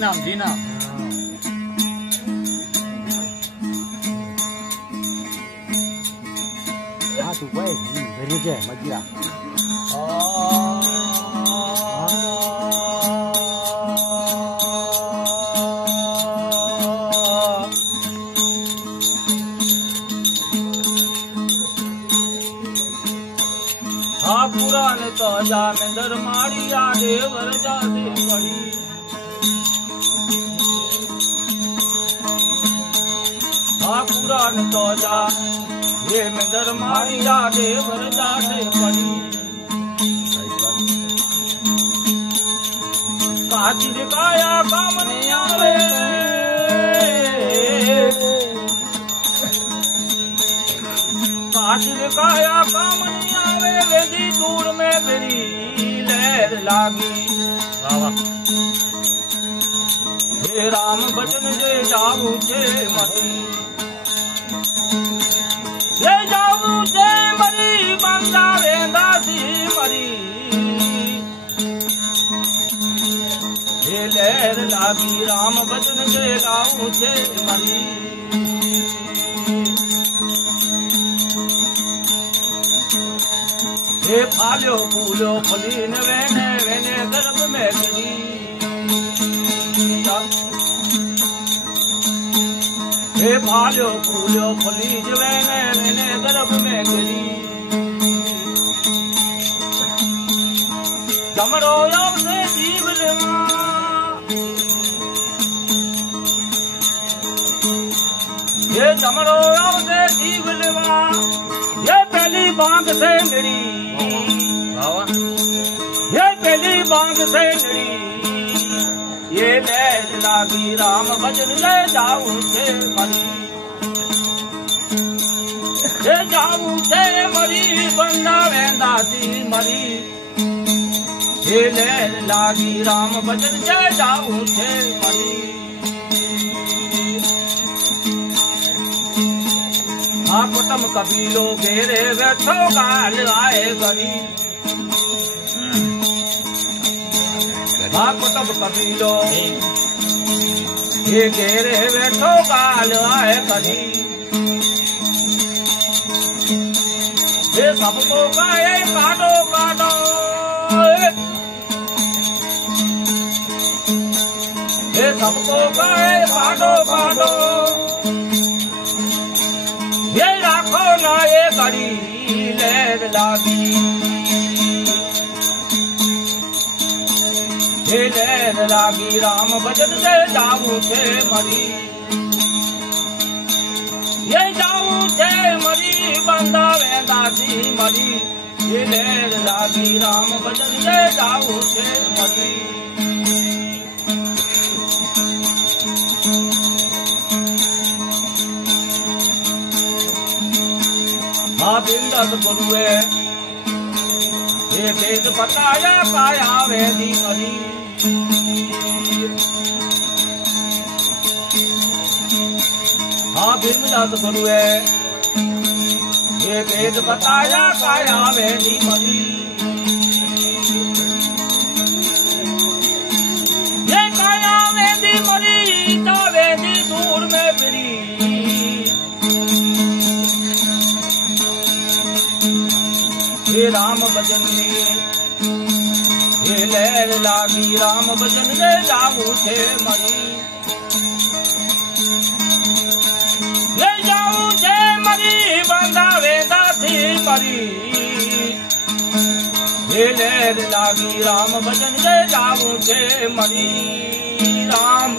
जी नाम हाँ तू कोई घरी जे मजिया हाँ पुराण तो जामेंदर मारिया देवर जाते पड़ी हाँ पुराण तो जा ये मेंदर मारिया देवर जाते पड़ी काचिर काया काम नहीं आवे काचिर काया काम नहीं आवे वेदी दूर में मेरी लहर लागी हे राम बचन जे जाऊ जे मरी जे जाऊ जे मरी बंदा वेंदा सी मरी हे लहर लागी राम बचन जे जाऊ जे मरी हे फाल्यो फूलो फलीन वेने वेने गर्भ में गिरी हे फाल्यो फूलो फलीज वेने वेने गर्भ में गिरी जमरो यव से जीव लेवा ये जमरो यव से जीव लेवा ये पहली बांग से मेरी ये पहली बांग से नड़ी ये लहर लागी राम भजन ले जाऊं से मरी ये जाऊं से मरी बंदा वेंदा सी मरी ये लहर लागी राम भजन ले जाऊं से मरी हाँ कुटुम कबीलो घेरे बैठो गाल आए गरी हाँ कुटुम कबीलो ये घेरे बैठो गाल आए गरी ये सबको कहे काटो काटो ये सबको कहे काटो काटो ये राखो ना ये गड़ी लहर लागी ये लहर लागी राम भजन से जाऊं से मरी ये जाऊं से मरी बंदा वेंदा सी मरी ये लहर लागी राम भजन से जाऊं से मरी हाँ बिंदस गुरुए ये वेद बताया काया वेदी मरी हाँ बिंदस गुरुए ये वेद बताया काया वेदी मरी ये काया वेदी मरी तो वेदी दूर में फिरी हे राम भजन में हे लहर लागी राम भजन में जाऊं से मरी हे जाऊं से मरी बंदा वेदा थी मरी हे लहर लागी राम भजन में जाऊं से मरी राम